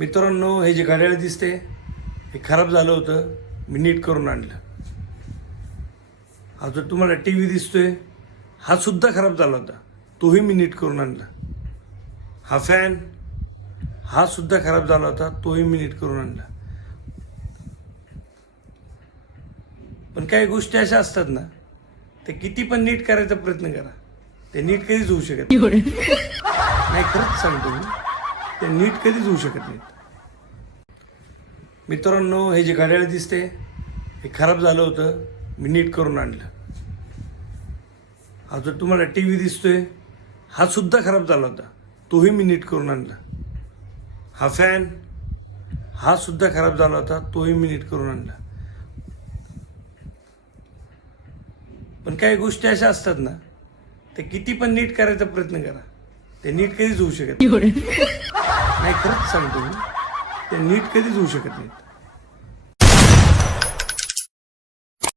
मित्रांनो, हे जे घड्याळ दिसते हे खराब झालं होतं, मी नीट करून आणलं. हा जो तुम्हाला टी व्ही दिसतोय हा सुद्धा खराब झाला होता, तोही मी नीट करून आणला. हा फॅन हा सुद्धा खराब झाला होता, तोही मी नीट करून आणला. पण काही गोष्टी अशा असतात ना, ते किती पण नीट करायचा प्रयत्न करा, ते नीट कधीच होऊ शकत नाही. खरंच सांगतो मी, ते नीट कधीच होऊ शकत नाहीत. मित्रांनो, हे जे घड्याळ दिसते हे खराब झालं होतं, मी नीट करून आणलं. हा जो तुम्हाला टी व्ही दिसतोय हा सुद्धा खराब झाला होता, तोही मी नीट करून आणला. हा फॅन हा सुद्धा खराब झाला होता, तोही मी नीट करून आणला. पण काही गोष्टी अशा असतात ना, ते किती पण नीट करायचा प्रयत्न करा, ते नीट कधीच होऊ शकत नाही. खरंच सांगतो मी, ते नीट कधीच होऊ शकत नाहीत.